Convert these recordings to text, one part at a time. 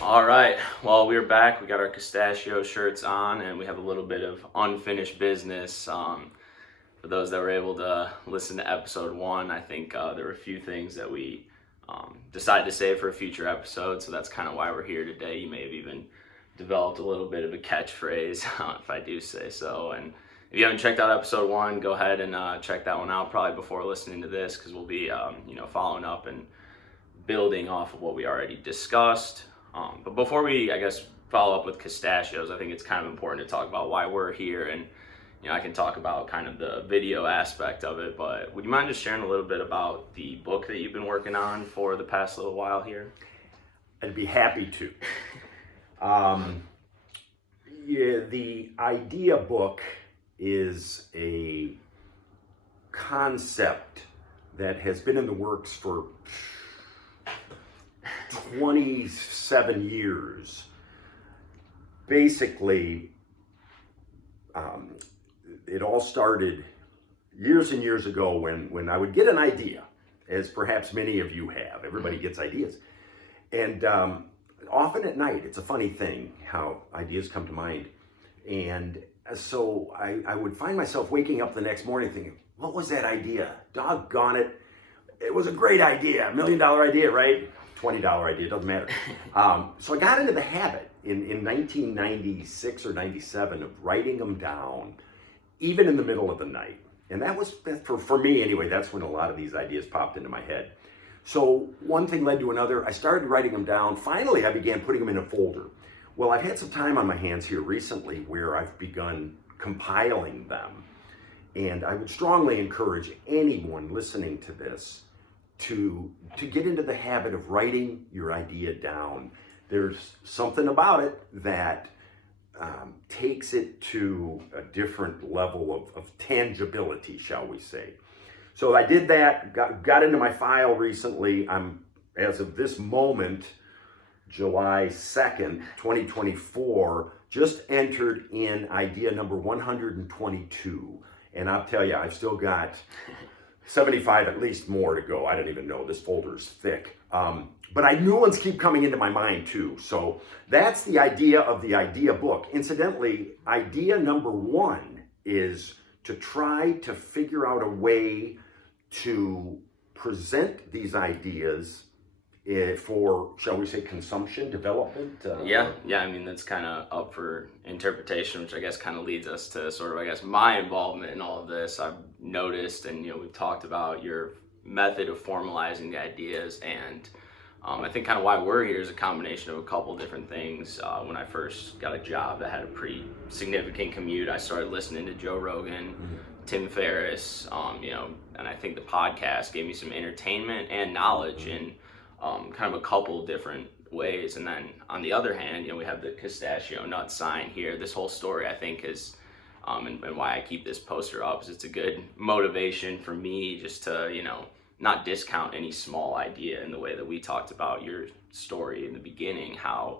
All right, well, we're back. We got our Castachio shirts on, and we have a little bit of unfinished business. For those that were able to listen to episode 1, I think there were a few things that we decided to save for a future episode, so that's kind of why we're here today. You may have even developed a little bit of a catchphrase, if I do say so. And if you haven't checked out episode 1, go ahead and check that one out probably before listening to this, because we'll be following up and building off of what we already discussed. But before we, I guess, follow up with Castachios, I think it's kind of important to talk about why we're here, and I can talk about kind of the video aspect of it, but would you mind just sharing a little bit about the book that you've been working on for the past little while here? I'd be happy to. The idea book is a concept that has been in the works for 27 years. Basically, it all started years and years ago when I would get an idea, as perhaps many of you have. Everybody gets ideas. And often at night, it's a funny thing how ideas come to mind. And so I would find myself waking up the next morning thinking, what was that idea? Doggone it. It was a great idea, $1 million idea, right? $20 idea, doesn't matter. So I got into the habit in 1996 or 97 of writing them down, even in the middle of the night. And that was, for me anyway, that's when a lot of these ideas popped into my head. So one thing led to another. I started writing them down. Finally, I began putting them in a folder. Well, I've had some time on my hands here recently where I've begun compiling them. And I would strongly encourage anyone listening to this to get into the habit of writing your idea down. There's something about it that takes it to a different level of tangibility, shall we say. So I did that, got into my file recently. I'm, as of this moment, July 2nd, 2024, just entered in idea number 122. And I'll tell you, I've still got 75 at least more to go. I don't even know, this folder is thick. But new ones keep coming into my mind too. So that's the idea of the idea book. Incidentally, idea number 1 is to try to figure out a way to present these ideas for, shall we say, consumption, development? Yeah, I mean, that's kind of up for interpretation, which I guess kind of leads us to sort of, I guess, my involvement in all of this. I've noticed, and we've talked about your method of formalizing the ideas, and I think kind of why we're here is a combination of a couple different things. When I first got a job that had a pretty significant commute, I started listening to Joe Rogan, Tim Ferriss, and I think the podcast gave me some entertainment and knowledge in kind of a couple different ways. And then on the other hand, we have the Castachio Nuts sign here. This whole story, I think, is and why I keep this poster up is it's a good motivation for me just to not discount any small idea in the way that we talked about your story in the beginning, how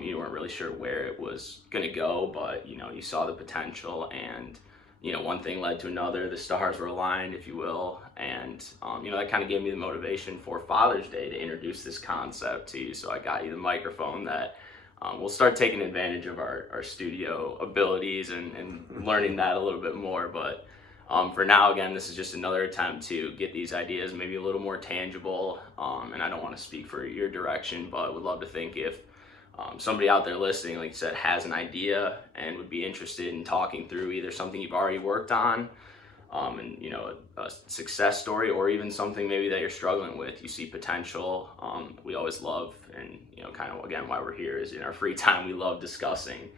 you weren't really sure where it was going to go, but you saw the potential, and one thing led to another. The stars were aligned, if you will, and that kind of gave me the motivation for Father's Day to introduce this concept to you. So I got you the microphone that we'll start taking advantage of our studio abilities and learning that a little bit more. But for now, again, this is just another attempt to get these ideas maybe a little more tangible. And I don't want to speak for your direction, but would love to think if somebody out there listening, like you said, has an idea and would be interested in talking through either something you've already worked on, and a success story, or even something maybe that you're struggling with, you see potential. We always love, and kind of again why we're here is in our free time we love discussing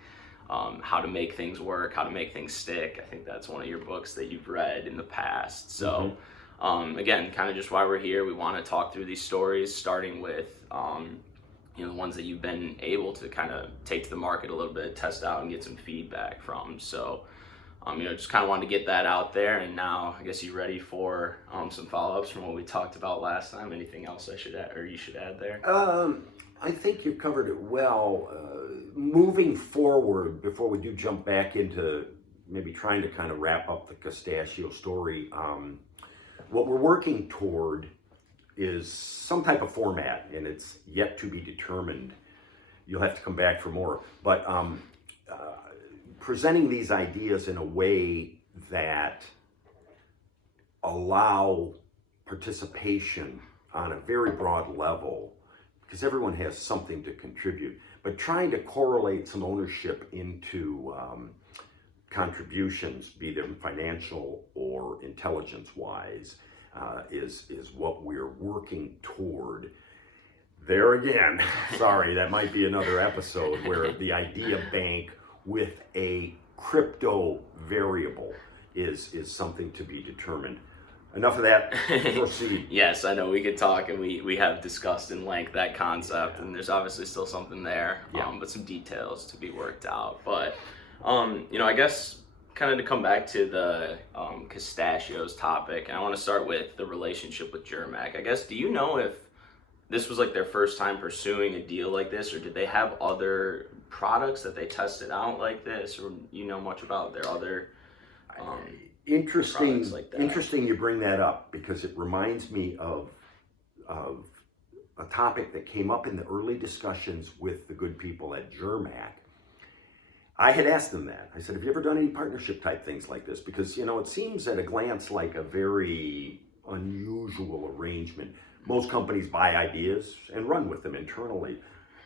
how to make things work, how to make things stick. I think that's one of your books that you've read in the past. So again, kind of just why we're here. We want to talk through these stories, starting with the ones that you've been able to kind of take to the market a little bit, test out, and get some feedback from. So just kind of wanted to get that out there. And now I guess you're ready for some follow-ups from what we talked about last time. Anything else I should add, or you should add there? I think you've covered it well. Moving forward, before we do jump back into maybe trying to kind of wrap up the Castachio story, what we're working toward is some type of format, and it's yet to be determined. You'll have to come back for more. But presenting these ideas in a way that allow participation on a very broad level, because everyone has something to contribute, but trying to correlate some ownership into contributions, be them financial or intelligence-wise, is what we're working toward. There again, sorry, that might be another episode where the idea bank with a crypto variable is something to be determined. Enough of that. Proceed. Yes, I know we could talk, and we have discussed in length that concept, and there's obviously still something there, but some details to be worked out. But I guess kind of to come back to the Castachios topic, and I want to start with the relationship with Germac. I guess, do you know if this was like their first time pursuing a deal like this, or did they have other products that they tested out like this, or much about their other interesting like that? Interesting you bring that up, because it reminds me of a topic that came up in the early discussions with the good people at Germac. I had asked them that. I said, have you ever done any partnership type things like this? Because, it seems at a glance like a very unusual arrangement. Most companies buy ideas and run with them internally.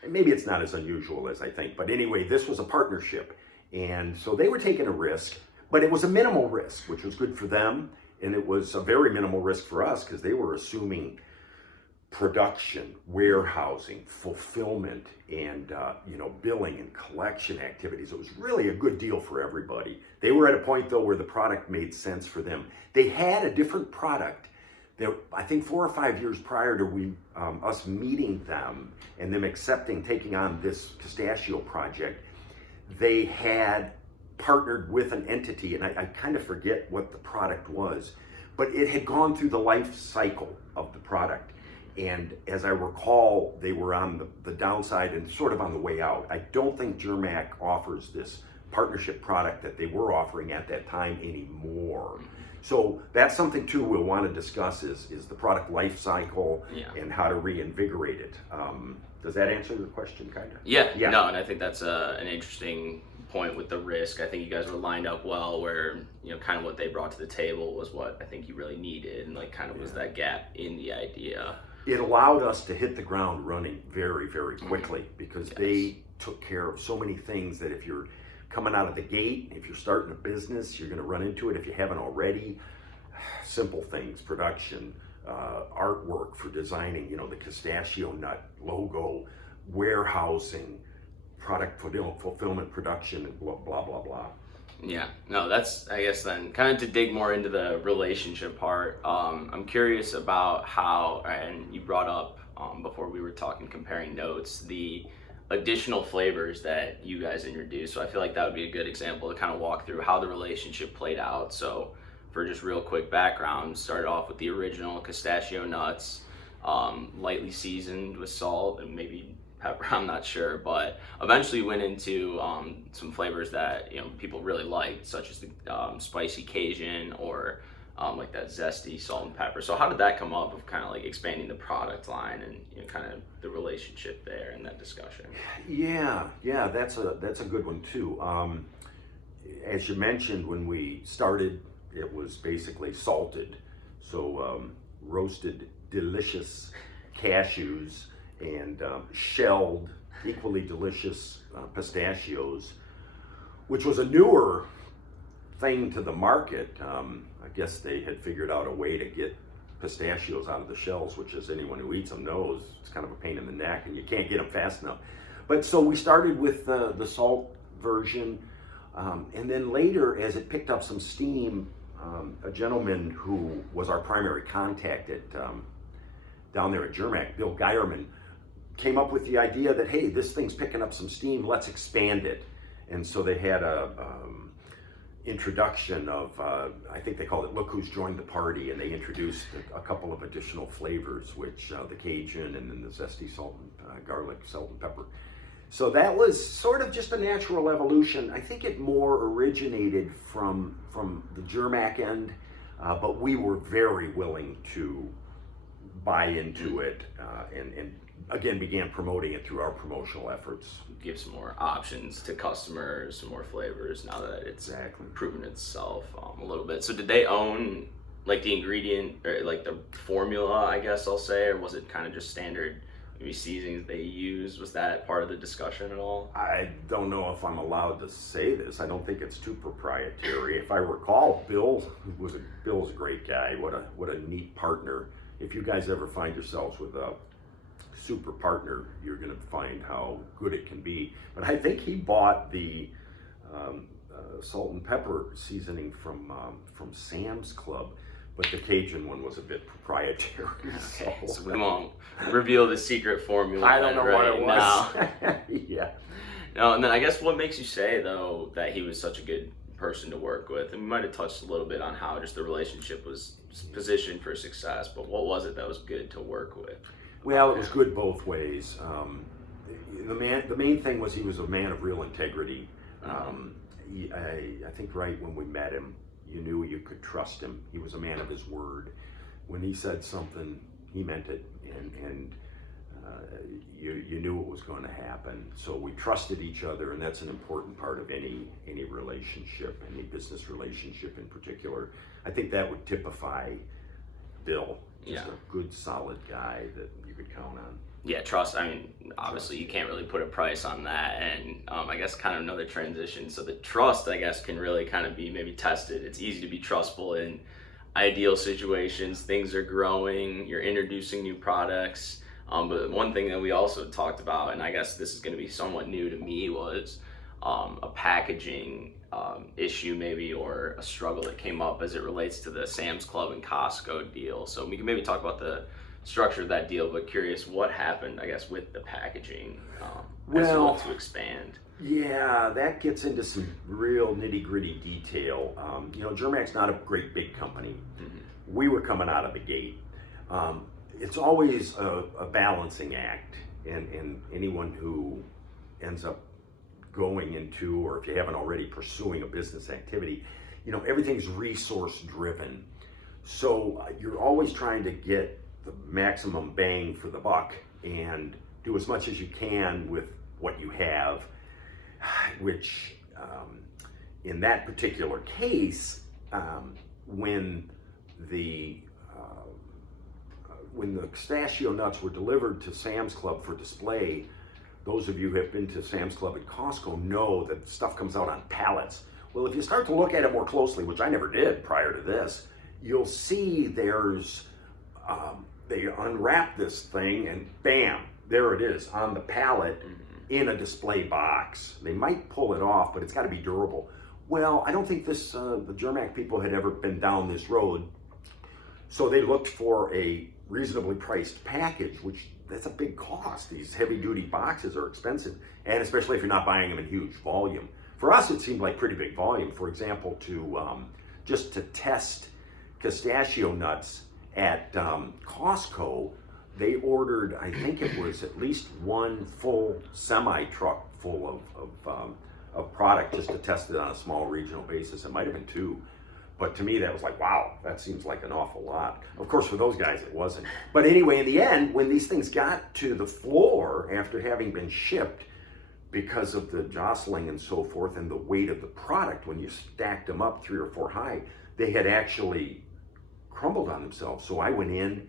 And maybe it's not as unusual as I think. But anyway, this was a partnership. And so they were taking a risk, but it was a minimal risk, which was good for them. And it was a very minimal risk for us, because they were assuming production, warehousing, fulfillment, and billing and collection activities. It was really a good deal for everybody. They were at a point, though, where the product made sense for them. They had a different product that, I think 4 or 5 years prior to us meeting them and them taking on this Castachio project, they had partnered with an entity, and I kind of forget what the product was, but it had gone through the life cycle of the product. And as I recall, they were on the downside and sort of on the way out. I don't think Germac offers this partnership product that they were offering at that time anymore. So that's something too we'll want to discuss is the product life cycle and how to reinvigorate it. Does that answer your question, kind of? Yeah. No, and I think that's an interesting point with the risk. I think you guys were lined up well, where kind of what they brought to the table was what I think you really needed, and like kind of was that gap in the idea. It allowed us to hit the ground running very, very quickly, because they took care of so many things that if you're coming out of the gate, if you're starting a business, you're going to run into it if you haven't already. Simple things, production, artwork for designing, the Castachio Nut logo, warehousing, product fulfillment, production, and blah, blah, blah, blah. Yeah, no, that's, I guess then, kind of to dig more into the relationship part, I'm curious about how, and you brought up before we were talking, comparing notes, the additional flavors that you guys introduced. So I feel like that would be a good example to kind of walk through how the relationship played out. So for just real quick background, started off with the original Castachio Nuts, lightly seasoned with salt and maybe pepper, I'm not sure, but eventually went into some flavors that people really liked, such as the spicy Cajun or like that zesty salt and pepper. So how did that come up of kind of like expanding the product line and kind of the relationship there in that discussion? Yeah, that's a good one too. As you mentioned, when we started, it was basically salted, so roasted delicious cashews and shelled, equally delicious pistachios, which was a newer thing to the market. I guess they had figured out a way to get pistachios out of the shells, which, as anyone who eats them knows, it's kind of a pain in the neck and you can't get them fast enough. But so we started with the salt version, and then later, as it picked up some steam, a gentleman who was our primary contact at down there at Germac, Bill Geierman, came up with the idea that, hey, this thing's picking up some steam, let's expand it. And so they had a introduction of, I think they called it Look Who's Joined the Party, and they introduced a couple of additional flavors, which the Cajun and then the zesty salt and garlic, salt and pepper. So that was sort of just a natural evolution. I think it more originated from the Germac end, but we were very willing to buy into it, and again began promoting it through our promotional efforts. Give some more options to customers, some more flavors now that it's proven itself a little bit. So did they own like the ingredient or like the formula, I guess I'll say, or was it kind of just standard maybe seasonings they used? Was that part of the discussion at all? I don't know if I'm allowed to say this. I don't think it's too proprietary. If I recall, Bill's a great guy. What a neat partner. If you guys ever find yourselves with a super partner, you're going to find how good it can be. But I think he bought the salt and pepper seasoning from Sam's Club, but the Cajun one was a bit proprietary. Okay, so we won't reveal the secret formula. I don't know what it was. Now. Yeah. No, and then I guess what makes you say though that he was such a good person to work with? And we might have touched a little bit on how just the relationship was positioned for success, but what was it that was good to work with? Well, it was good both ways. The main thing was he was a man of real integrity. I think right when we met him, you knew you could trust him. He was a man of his word. When he said something, he meant it, and you knew it was going to happen. So we trusted each other, and that's an important part of any relationship, any business relationship in particular. I think that would typify Bill. Just a good, solid guy that you could count on. Yeah, trust. I mean, obviously you can't really put a price on that, and I guess kind of another transition. So the trust, I guess, can really kind of be maybe tested. It's easy to be trustful in ideal situations. Things are growing. You're introducing new products. But one thing that we also talked about, and I guess this is going to be somewhat new to me, was a packaging issue maybe, or a struggle that came up as it relates to the Sam's Club and Costco deal. So we can maybe talk about the structure of that deal, but curious what happened, I guess, with the packaging as you want to expand. Yeah, that gets into some real nitty-gritty detail. Germac's not a great big company. Mm-hmm. We were coming out of the gate. It's always a balancing act, and anyone who ends up going into, or if you haven't already pursuing a business activity, everything's resource driven. So you're always trying to get the maximum bang for the buck and do as much as you can with what you have, which in that particular case, when the Castachio Nuts were delivered to Sam's Club for display, those of you who have been to Sam's Club and Costco know that stuff comes out on pallets. Well, if you start to look at it more closely, which I never did prior to this, you'll see there's, they unwrap this thing and bam, there it is on the pallet in a display box. They might pull it off, but it's got to be durable. Well, I don't think the Germac people had ever been down this road, so they looked for a reasonably priced package, which that's a big cost. These heavy duty boxes are expensive, and especially if you're not buying them in huge volume. For us, it seemed like pretty big volume. For example, just to test Castachio Nuts at Costco, they ordered, I think it was at least one full semi-truck full of product just to test it on a small regional basis. It might have been two. But to me, that was like, wow, that seems like an awful lot. Of course, for those guys, it wasn't. But anyway, in the end, when these things got to the floor after having been shipped, because of the jostling and so forth and the weight of the product, when you stacked them up 3 or 4 high, they had actually crumbled on themselves. So I went in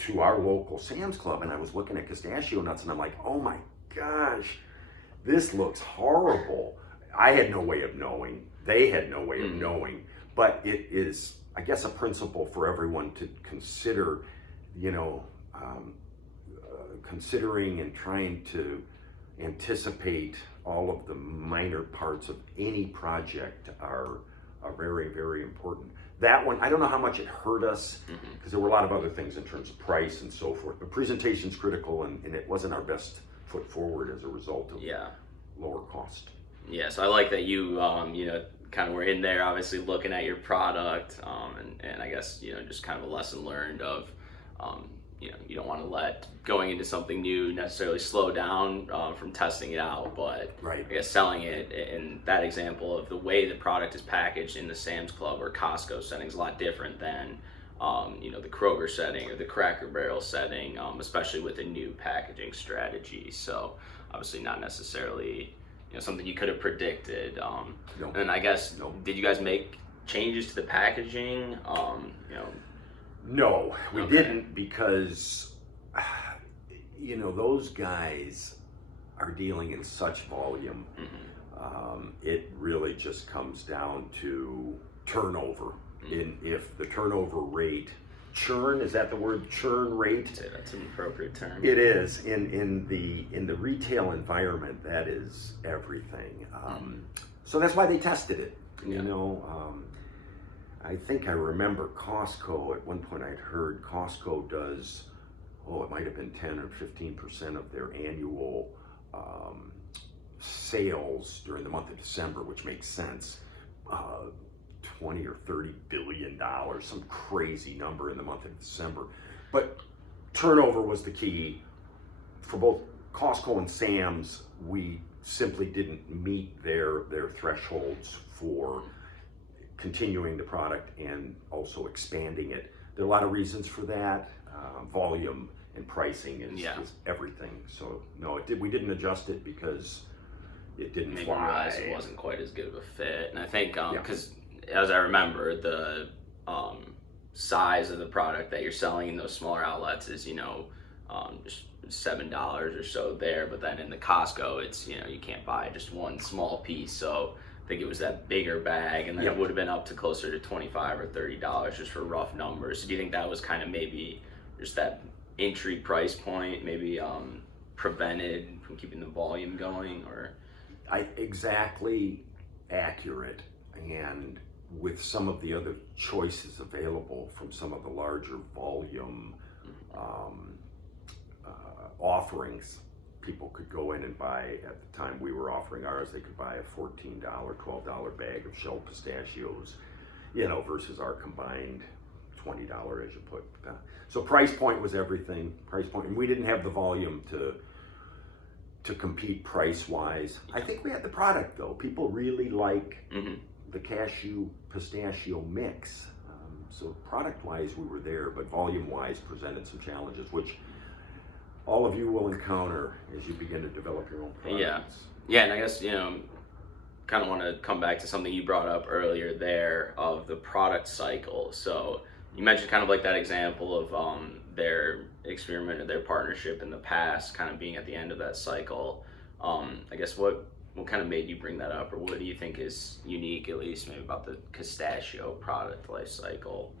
to our local Sam's Club and I was looking at Castachio Nuts and I'm like, oh my gosh, this looks horrible. I had no way of knowing. They had no way of knowing. But it is, I guess, a principle for everyone to consider, considering and trying to anticipate all of the minor parts of any project are very, very important. That one, I don't know how much it hurt us, because there were a lot of other things in terms of price and so forth, but presentation's critical, and it wasn't our best foot forward as a result of lower cost. Yeah, so I like that you, kind of were in there, obviously looking at your product, and I guess, just kind of a lesson learned of, you don't want to let going into something new necessarily slow down from testing it out, but I guess selling it in that example of the way the product is packaged in the Sam's Club or Costco setting is a lot different than the Kroger setting or the Cracker Barrel setting, especially with a new packaging strategy. So obviously not necessarily something you could have predicted. No. And I guess No. did you guys make changes to the packaging? No, we Okay. didn't, because those guys are dealing in such volume. It really just comes down to turnover. If the turnover rate, churn, is that the word, churn rate? I'd say that's an appropriate term. It is in the retail environment. That is everything. So that's why they tested it. Yeah. I think I remember Costco at one point. I'd heard Costco does, it might have been 10 or 15% of their annual sales during the month of December, which makes sense. 20 or 30 billion dollars, some crazy number in the month of December. But turnover was the key for both Costco and Sam's. We simply didn't meet their thresholds for continuing the product and also expanding it. There are a lot of reasons for that. Volume and pricing is everything. So no, we didn't adjust it because it didn't Maybe fly. realized it wasn't quite as good of a fit. And I think because as I remember, the size of the product that you're selling in those smaller outlets is just $7 or so there, but then in the Costco it's you can't buy just one small piece. So I think it was that bigger bag, and then it would have been up to closer to $25 or $30 just for rough numbers. So do you think that was kind of maybe just that entry price point maybe prevented from keeping the volume going? Or Exactly accurate. And with some of the other choices available from some of the larger volume offerings, people could go in and buy. At the time we were offering ours, they could buy a $14, $12 bag of shelled pistachios, versus our combined $20, as you put. So price point was everything. Price point, and we didn't have the volume to compete price wise. I think we had the product though. People really like the cashew pistachio mix. So product wise we were there, but volume wise presented some challenges, which all of you will encounter as you begin to develop your own products. Yeah, and I guess kind of want to come back to something you brought up earlier there of the product cycle. So you mentioned kind of like that example of their experiment or their partnership in the past kind of being at the end of that cycle. I guess what kind of made you bring that up, or what do you think is unique, at least maybe about the Castachio product life cycle?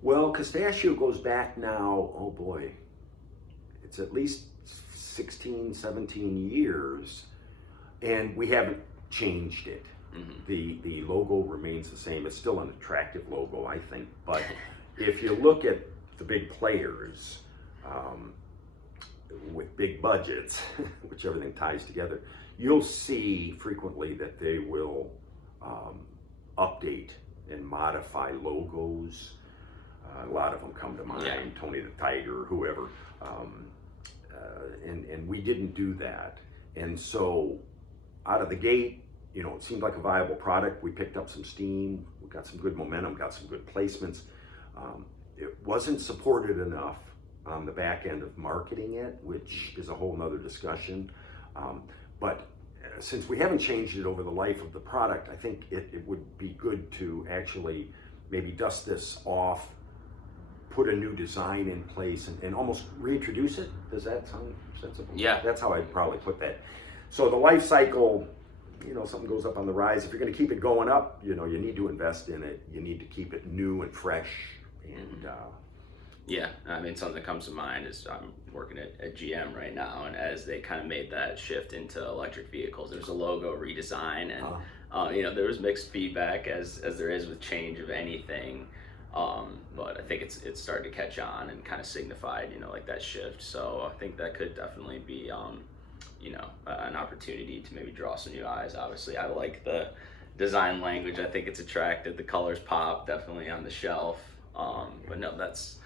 Well, Castachio goes back now, oh boy, it's at least 16, 17 years, and we haven't changed it. The logo remains the same. It's still an attractive logo, I think, but if you look at the big players with big budgets, which everything ties together, you'll see frequently that they will update and modify logos. A lot of them come to mind, Tony the Tiger, whoever. And we didn't do that. And so out of the gate, it seemed like a viable product. We picked up some steam, we got some good momentum, got some good placements. It wasn't supported enough on the back end of marketing it, which is a whole nother discussion. But since we haven't changed it over the life of the product, I think it would be good to actually maybe dust this off, put a new design in place, and almost reintroduce it. Does that sound sensible? Yeah. That's how I'd probably put that. So the life cycle, something goes up on the rise. If you're going to keep it going up, you need to invest in it. You need to keep it new and fresh. And yeah, I mean, something that comes to mind is I'm working at GM right now, and as they kind of made that shift into electric vehicles, there's a logo redesign, and there was mixed feedback as there is with change of anything. But I think it's started to catch on and kind of signified, like that shift. So I think that could definitely be, an opportunity to maybe draw some new eyes. Obviously, I like the design language. I think it's attractive. The colors pop definitely on the shelf. But no, that's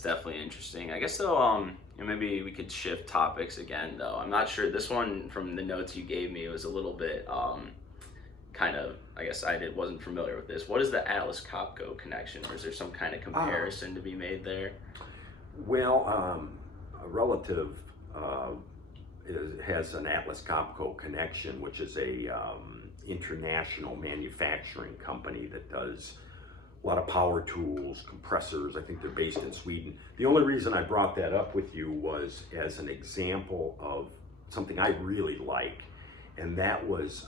definitely interesting. I guess though, maybe we could shift topics again though. I'm not sure. This one from the notes you gave me was a little bit, kind of, I guess wasn't familiar with this. What is the Atlas Copco connection, or is there some kind of comparison to be made there? Well, a relative has an Atlas Copco connection, which is a international manufacturing company that does a lot of power tools, compressors. I think they're based in Sweden. The only reason I brought that up with you was as an example of something I really like, and that was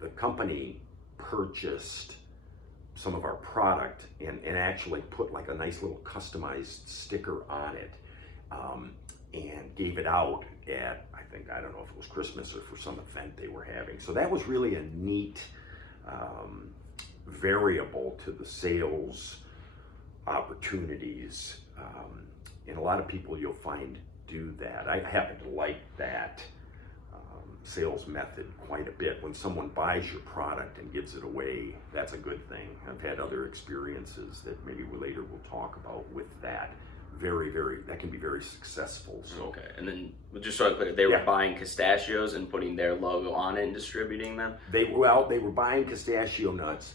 the company purchased some of our product and actually put like a nice little customized sticker on it, and gave it out at, I don't know if it was Christmas or for some event they were having. So that was really a neat variable to the sales opportunities. And a lot of people you'll find do that. I happen to like that sales method quite a bit. When someone buys your product and gives it away, that's a good thing. I've had other experiences that maybe later we'll talk about with that. That can be very successful. So. Okay, and then just so I clear, they were buying Castachios and putting their logo on it and distributing them? They were buying Castachio Nuts,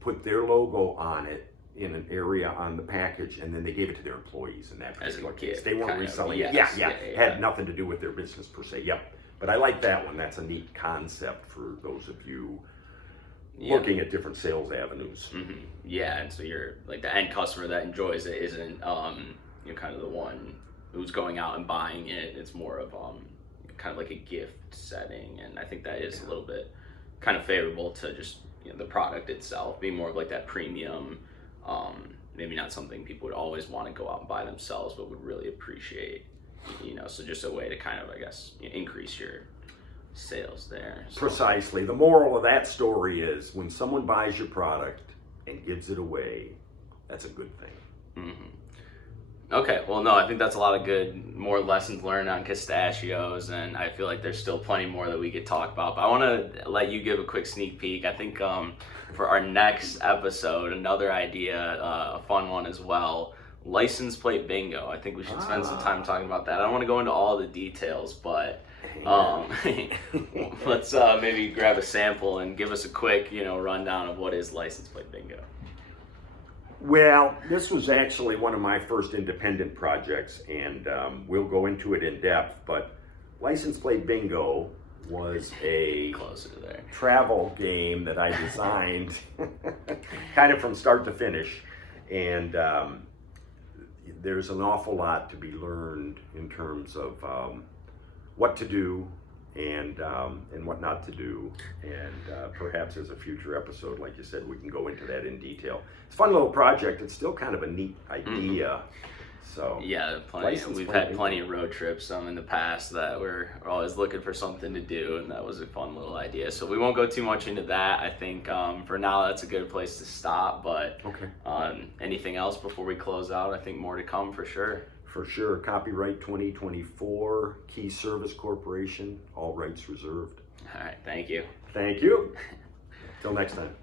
put their logo on it in an area on the package, and then they gave it to their employees in that particular case. They weren't reselling it. Yeah. Had nothing to do with their business per se. Yep. But I like that one. That's a neat concept for those of you looking at different sales avenues. Mm-hmm. Yeah, and so you're like the end customer that enjoys it isn't you're kind of the one who's going out and buying it. It's more of kind of like a gift setting, and I think that is a little bit kind of favorable to just the product itself being more of like that premium. Maybe not something people would always want to go out and buy themselves, but would really appreciate. So just a way to kind of, I guess, increase your sales there. So. Precisely. The moral of that story is when someone buys your product and gives it away, that's a good thing. Mm-hmm. Okay, well, no, I think that's a lot of more lessons learned on Castachios, and I feel like there's still plenty more that we could talk about. But I want to let you give a quick sneak peek. I think for our next episode, another idea, a fun one as well, license plate bingo. I think we should spend some time talking about that. I don't want to go into all the details, but let's maybe grab a sample and give us a quick, rundown of what is license plate bingo. Well, this was actually one of my first independent projects, and we'll go into it in depth, but license plate bingo was a travel game that I designed kind of from start to finish, and there's an awful lot to be learned in terms of what to do and what not to do, and perhaps as a future episode, like you said, we can go into that in detail. It's a fun little project. It's still kind of a neat idea. Mm-hmm. So yeah, we've had plenty of road trips in the past that we're always looking for something to do, and that was a fun little idea. So we won't go too much into that. I think for now that's a good place to stop. But anything else before we close out? I think more to come for sure. For sure. Copyright 2024, Key Service Corporation, all rights reserved. All right. Thank you. Thank you. Till next time.